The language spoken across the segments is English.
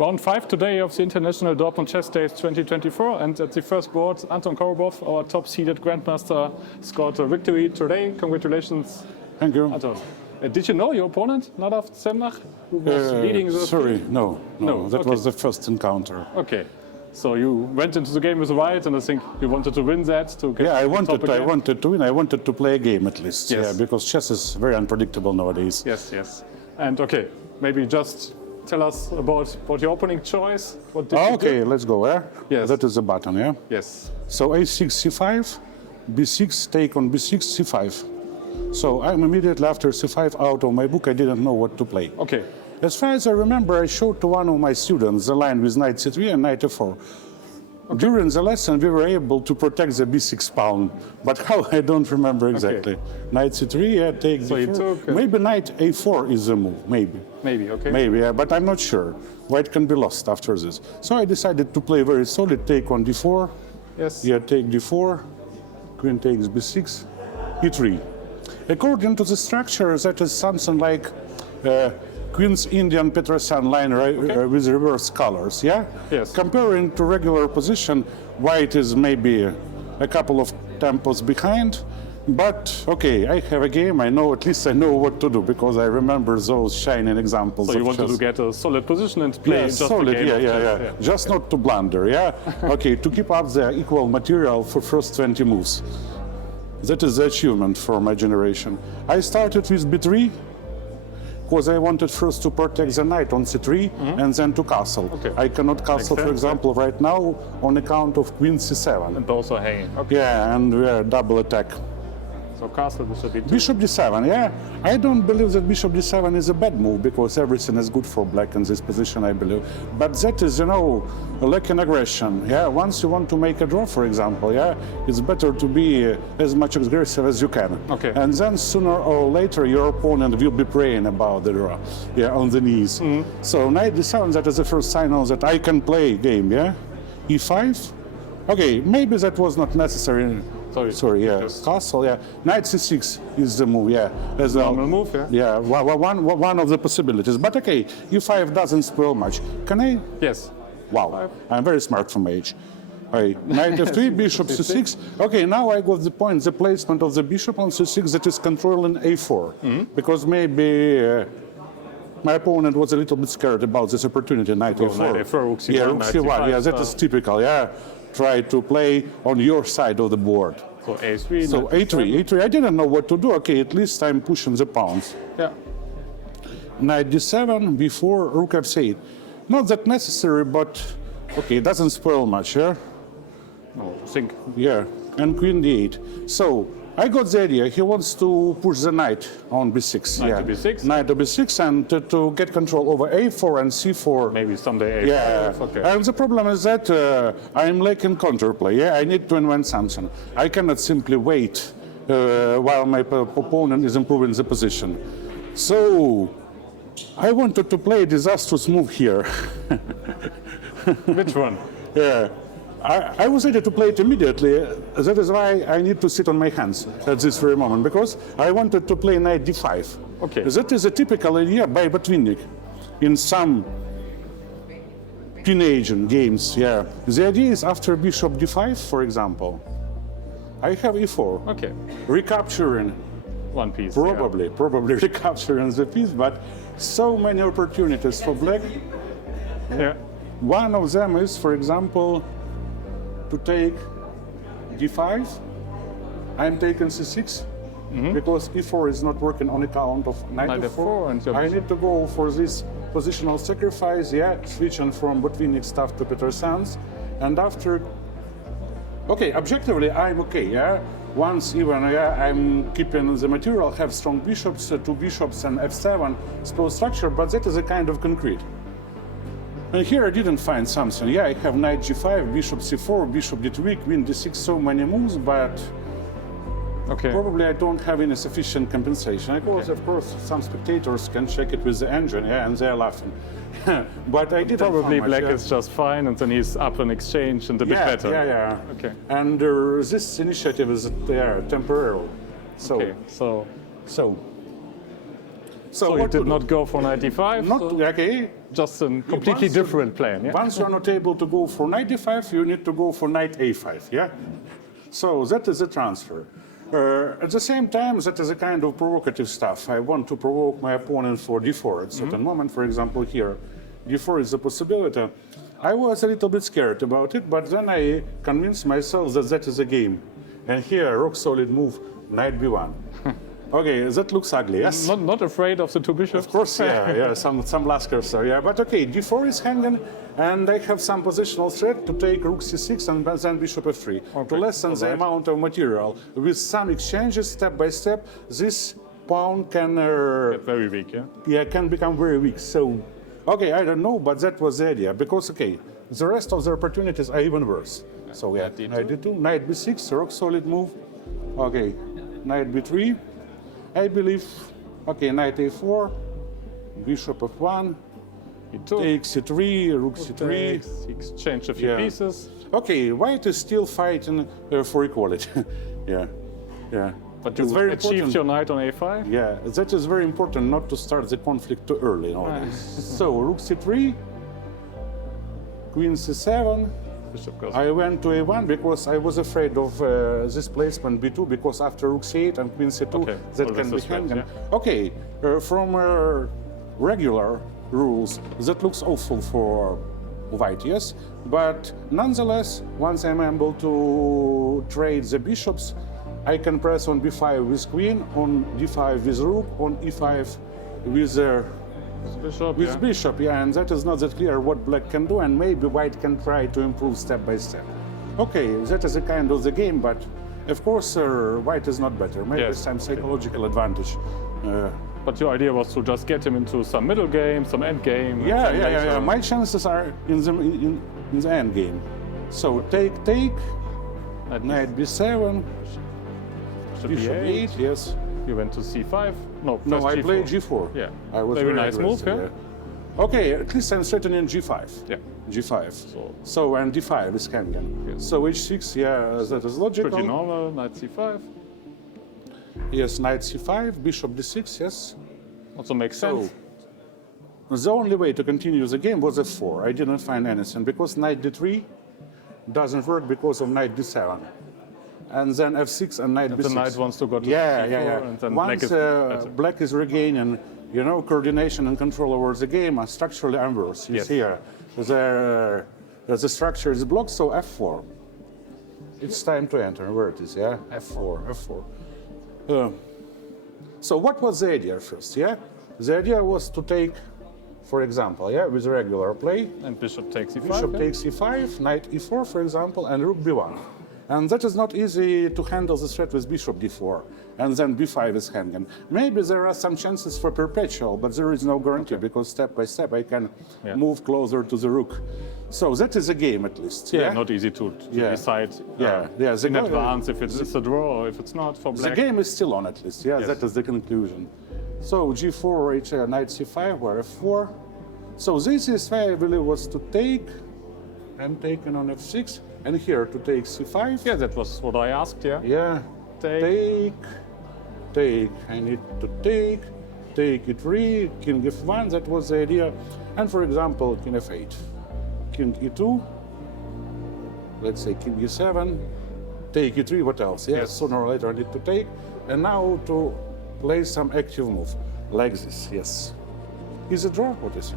Round 5 today of the International Dortmund Chess Days 2024, and at the first board, Anton Korobov, our top-seeded grandmaster, scored a victory today. Congratulations, Thank you. Anton. Did you know your opponent, Nadav Zemach, who was leading the Sorry, field? no. That okay. was the first encounter. Okay, so you went into the game with a white, and I think you wanted to win that to get I top wanted to win. I wanted to play a game at least. Yes. Yeah, because chess is very unpredictable nowadays. Yes. And okay, maybe just tell us about your opening choice. What did you Okay, do? let's go. Yes. That is the button. Yeah. Yes. So a6, c5, b6, take on b6, c5. So I'm immediately after c5 out of my book. I didn't know what to play. Okay. As far as I remember, I showed to one of my students the line with knight c3 and knight f4. Okay. During the lesson, we were able to protect the b6 pawn, but how, I don't remember exactly. Okay. Knight c3, yeah, take so d4. Maybe knight a4 is the move, maybe. Maybe, okay. Maybe, yeah, but I'm not sure. White can be lost after this. So I decided to play very solid, take on d4. Yes. Yeah, take d4, queen takes b6, e3. According to the structure, that is something like Queen's Indian Petrosian line with reverse colors, yeah? Yes. Comparing to regular position, white is maybe a couple of tempos behind, but okay, I have a game, at least I know what to do, because I remember those shining examples so of you wanted chess. to get a solid position and play just solid, the game yeah. Just not to blunder, yeah? Okay, to keep up the equal material for first 20 moves. That is the achievement for my generation. I started with b3, because I wanted first to protect the knight on c3 and then to castle. Okay. I cannot castle, for example, right now on account of queen c7. And those are hanging. Okay. Yeah, and we are double attack. So castle bishop d2. Bishop d7, yeah. I don't believe that bishop d7 is a bad move, because everything is good for black in this position, I believe. But that is, a lack in aggression. Yeah, once you want to make a draw, for example, yeah, it's better to be as much aggressive as you can. Okay. And then sooner or later, your opponent will be praying about the draw, yeah, on the knees. So knight d7, that is the first signal that I can play game, yeah. e5. Okay, maybe that was not necessary. Sorry, yeah. Castle, yeah. Knight c6 is the move, yeah. As normal move, yeah. Yeah, one of the possibilities. But okay, e5 doesn't spoil much. Can I? Yes. Wow, I'm very smart from age. Knight f3, bishop c6. Okay, now I got the point, the placement of the bishop on c6 that is controlling a4. Because maybe my opponent was a little bit scared about this opportunity, knight a4. Knight a4, rook c1, yeah, rook c1, yeah, that is typical, yeah. Try to play on your side of the board. So a3. So a3. I didn't know what to do. Okay, at least I'm pushing the pawns. Yeah. Knight d7, b4, rook f8. Not that necessary, but okay, it doesn't spoil much, yeah? No, think. Yeah, and queen d8. So I got the idea. He wants to push the knight on b6. Knight to b6? Knight to b6 and to get control over a4 and c4. Maybe someday a5. Yeah, okay. And the problem is that I'm lacking counterplay. Yeah, I need to invent something. I cannot simply wait while my opponent is improving the position. So I wanted to play a disastrous move here. Which one? Yeah. I was ready to play it immediately. That is why I need to sit on my hands at this very moment, because I wanted to play knight d5. Okay. That is a typical idea by Botvinnik in some teenage games. Yeah. The idea is after bishop d5, for example, I have e4. Okay. Recapturing one piece. Probably recapturing the piece, but so many opportunities for black. Yeah. One of them is, for example, to take d5, I'm taking c6, because e4 is not working on account of knight f4. And I need to go for this positional sacrifice, yeah, switching from Botvinnik stuff to Petrosian's, and after, okay, objectively, I'm okay, yeah. Once even, yeah, I'm keeping the material, have strong bishops, two bishops and f7, slow structure, but that is a kind of concrete. And here I didn't find something. Yeah, I have knight g5, bishop c4, bishop d3, queen d6, so many moves, but probably I don't have any sufficient compensation. Of course, some spectators can check it with the engine, yeah, and they're laughing. But I didn't Probably find black much, is just fine, and then he's up an exchange and a bit better. Yeah. Okay. And this initiative is temporary. So, okay, so So you what to did do? not go for knight d5? Not so okay. just a completely Once- different plan, yeah? Once you're not able to go for knight d5, you need to go for knight a5, yeah? So that is a transfer. At the same time, that is a kind of provocative stuff. I want to provoke my opponent for d4 at a certain moment. For example, here, d4 is a possibility. I was a little bit scared about it, but then I convinced myself that that is a game. And here, rock solid move, knight b1. Okay, that looks ugly, yes? Not afraid of the two bishops? Of course, yeah, some laskers are, yeah. But okay, d4 is hanging, and I have some positional threat to take rook c6 and then bishop f3 to lessen the amount of material. With some exchanges, step by step, this pawn can Very weak, yeah? yeah, can become very weak. So, okay, I don't know, but that was the idea. Because, okay, the rest of the opportunities are even worse. So, yeah, knight d2, knight b6, rock solid move. Okay, knight b3. I believe, okay, knight a4, bishop f1, e2, takes c3, rook c3. exchange a few pieces. Okay, white is still fighting for equality. yeah, yeah. But it's you very achieved important. your knight on a5? Yeah, that is very important not to start the conflict too early nowadays. So, rook c3, queen c7. Bishop goes. I went to a1 because I was afraid of this placement b2 because after rook c8 and queen c2 Okay, that always can be a threat, hanging. yeah. Okay, from regular rules, that looks awful for white, yes? But nonetheless, once I'm able to trade the bishops, I can press on b5 with queen, on d5 with rook, on e5 Bishop, with bishop, yeah, and that is not that clear what black can do, and maybe white can try to improve step by step. Okay, that is a kind of the game, but of course white is not better. Maybe some psychological advantage. But your idea was to just get him into some middle game, some end game. Yeah. My chances are in the end game. So take, knight b7, bishop 8, yes. You went to c5? No, I G4. played g4. Yeah. I was very very nice move, aggressive, yeah? Okay, at least I'm threatening g5. Yeah. g5. So and d5 is hanging. Yes. So h6, yeah, that is logical. Pretty normal, knight c5. Yes, knight c5, bishop d6, yes. Also makes sense. So, the only way to continue the game was f4. I didn't find anything because knight d3 doesn't work because of knight d7. And then f6 and knight b6. The knight wants to go to c4. And then Once black is regaining, coordination and control over the game, structurally I'm worse. You see here, the structure is blocked, so f4. It's time to enter. Where it is, yeah? f4. So what was the idea first, yeah? The idea was to take, for example, yeah, with regular play. And bishop takes e5. Bishop takes e5, knight e4, for example, and rook b1. And that is not easy to handle the threat with bishop d4, and then b5 is hanging. Maybe there are some chances for perpetual, but there is no guarantee because step by step I can move closer to the rook. So that is a game at least. Yeah, not easy to decide in advance if it's a draw or if it's not for black. The game is still on at least, that is the conclusion. So g4, knight c5, or f4. So this is why I believe was to take. I'm taking on f6, and here to take c5. Yeah, that was what I asked, yeah. Yeah, take. I need to take e3, king f1, that was the idea. And for example, king f8, king e2, let's say king e7, take e3, what else? Yes, sooner or later I need to take. And now to play some active move, like this, yes. Is it draw? What is it?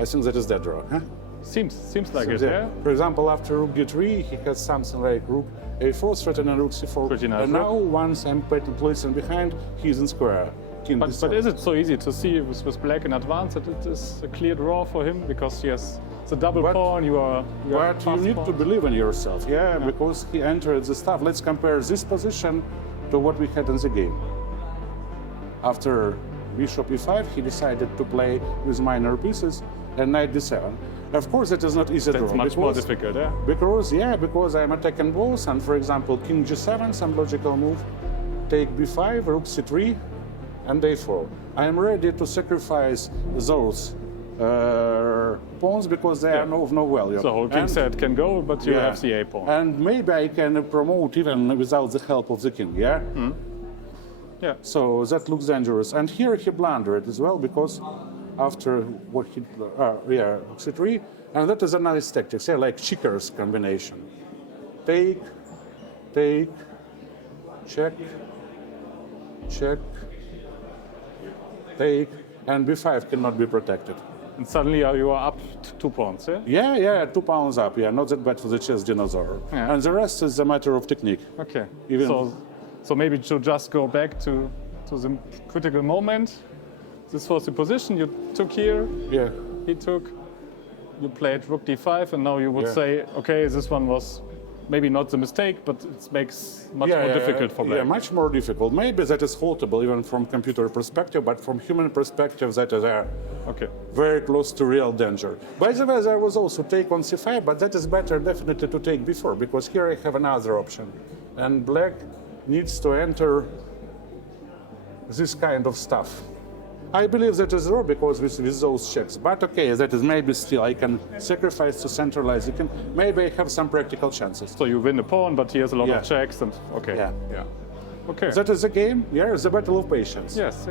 I think that is that draw, huh? Seems like it, yeah. For example, after rook d3, he has something like rook a4, threatening rook c4. Pretty nice. And now, once I'm placing behind, he's in square. But is it so easy to see with black in advance that it is a clear draw for him because he has the double pawn? But you need to believe in yourself, because he entered the stuff. Let's compare this position to what we had in the game. After bishop e5, he decided to play with minor pieces and knight d7. Of course, it is not easy to draw. That's much more difficult, yeah? Because I'm attacking both, and for example, king g7, some logical move, take b5, rook c3, and a4. I am ready to sacrifice those pawns because they are of no value. So whole king set can go, but you have the a pawn. And maybe I can promote even without the help of the king, Yeah. So that looks dangerous. And here he blundered as well because after what he, c3, and that is a nice tactics, like checkers combination. Take, check, check, take, and b5 cannot be protected. And suddenly you are up 2 pawns, yeah? Yeah, 2 pounds up, not that bad for the chess dinosaur. Yeah. And the rest is a matter of technique. Okay. Even- So maybe to just go back to the critical moment. This was the position you took here. Yeah. He took. You played rook d5, and now you would Yeah. say, okay, this one was maybe not the mistake, but it makes much more difficult for black. Yeah, much more difficult. Maybe that is haltable even from computer perspective, but from human perspective, that is Okay. very close to real danger. By the way, there was also take on c5, but that is better definitely to take before, because here I have another option. And black needs to enter this kind of stuff. I believe that is raw because with those checks. But okay, that is maybe still I can sacrifice to centralize. Maybe I have some practical chances. So you win a pawn, but he has a lot Yeah. of checks, and okay. Yeah. Okay. That is the game. Yeah, it's a battle of patience. Yes.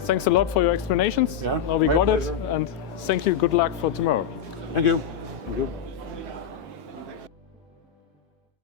Thanks a lot for your explanations. Yeah, Now we my got pleasure. it, and thank you. Good luck for tomorrow. Thank you.